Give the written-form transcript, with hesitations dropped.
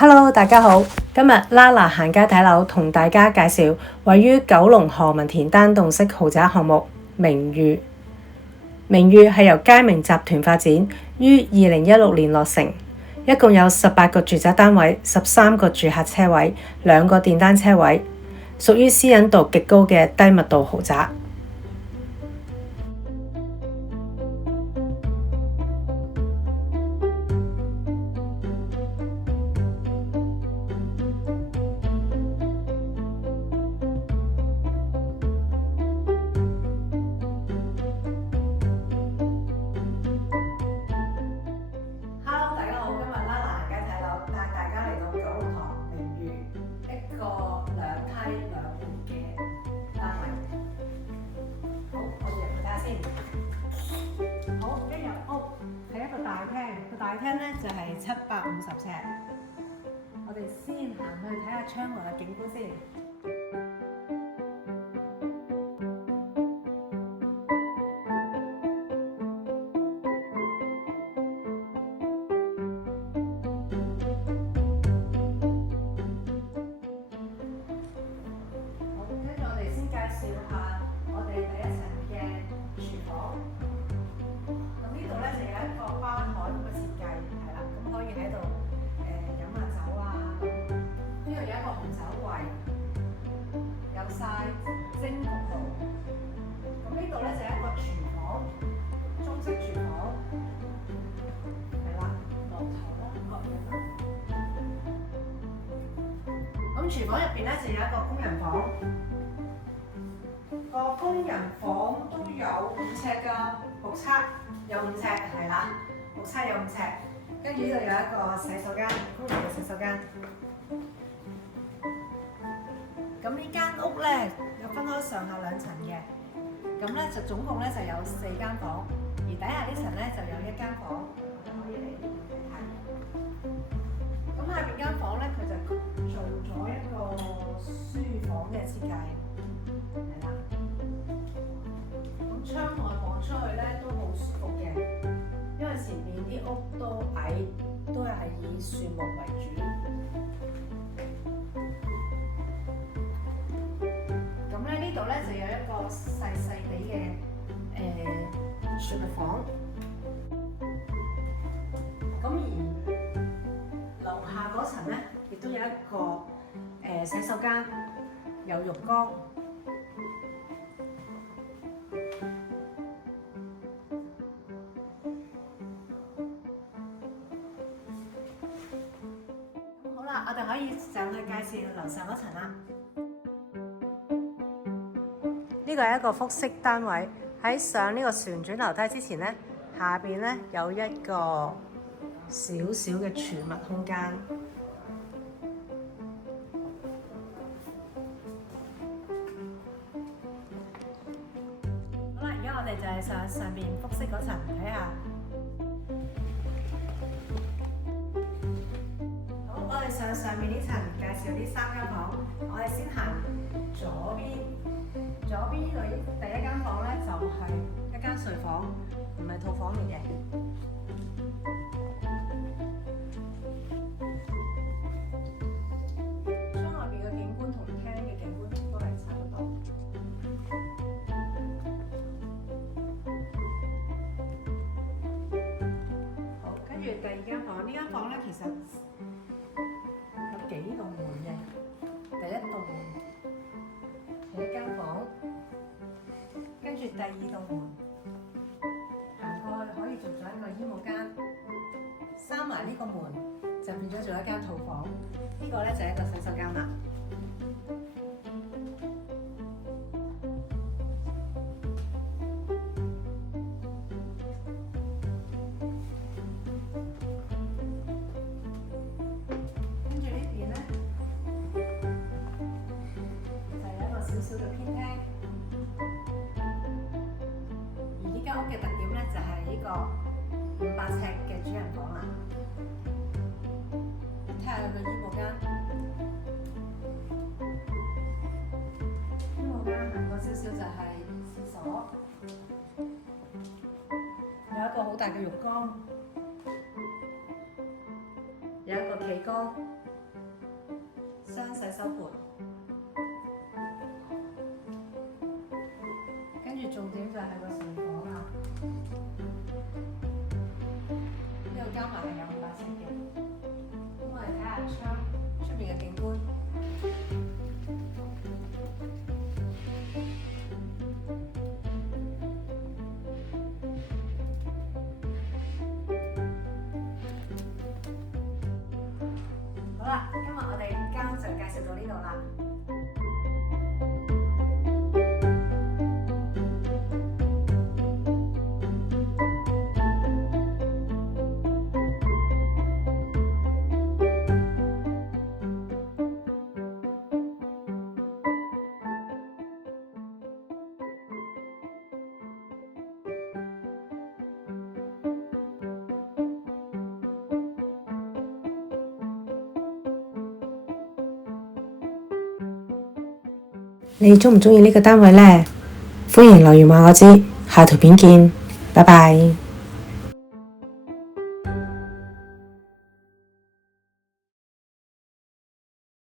Hello， 大家好，今日 Lala 行街睇樓，同大家介紹位於九龍何文田單棟式豪宅項目明裕。明裕係由佳明集團發展，於2016年落成，一共有18個住宅單位、13個住客車位、2個電單車位，屬於私隱度極高嘅低密度豪宅。Hello， 大家好，今日 Lala 行街睇樓，帶大家嚟到九龍塘明裕一個2梯2戶嘅單位。好，我哋入去睇下先。好，一入屋係一個大廳，個大廳咧就係750尺。我哋先行去睇下窗外嘅景觀先。介紹下我哋第一層嘅廚房。咁呢度咧就有一個吧台咁嘅設計，係啦，咁可以喺度飲下酒啊。呢度有一個紅酒櫃，有晒蒸焗爐。咁呢度咧就有一個廚房，中式廚房，係啦，落台啦，各樣啦。咁廚房入邊咧就有一個工人房。個工人房都有5尺㗎，目測有5尺，係啦，目測有5尺。跟住呢度有一個洗手間，工人嘅洗手間。咁呢間屋咧有分開上下2層嘅，咁咧就總共咧就有4間房，而底下呢層咧就有1間房，我哋可以嚟睇睇。咁下邊間房咧佢就做咗一個書房嘅設計，係啦。窗外望出去咧都好舒服嘅，因為前面啲屋都矮，都係以樹木為主。咁咧呢度咧就有一個細細地嘅儲物房。咁而樓下嗰層咧亦都有一個洗手間，有浴缸。我哋可以上去介紹樓上嗰層啦。呢個係一個複式單位，喺上呢個旋轉樓梯之前咧，下邊咧有一個小小嘅儲物空間。好啦，而家我哋就係上邊複式嗰層睇下。我哋上面呢層介紹呢3間房，我哋先行左邊呢度第1間房咧就係一間睡房，唔係套房嚟嘅。窗外邊嘅景觀同廳嘅景觀都係差唔多。好，跟住第2間房，呢間房咧其實幾棟門嘅，第1棟門係1間房，跟住第2棟門行過去可以做咗一個衣帽間，閂埋呢個門就變咗做1間套房。呢個咧就係一個洗手間啦。少少嘅偏廳，而呢間屋嘅特點咧就係呢個500尺嘅主人房啦。睇下佢個衣帽間，衣帽間行過少少就係廁所，有一個好大嘅浴缸，有一個企缸。雙洗手盆，跟住重點就係個廚房啦。呢個加埋係有500尺嘅。咁我哋睇下窗出面嘅景觀。好啦，今日我哋間屋就介紹到呢度啦。你鍾唔鍾意呢個單位呢？歡迎留言話我知，下條片見，拜拜。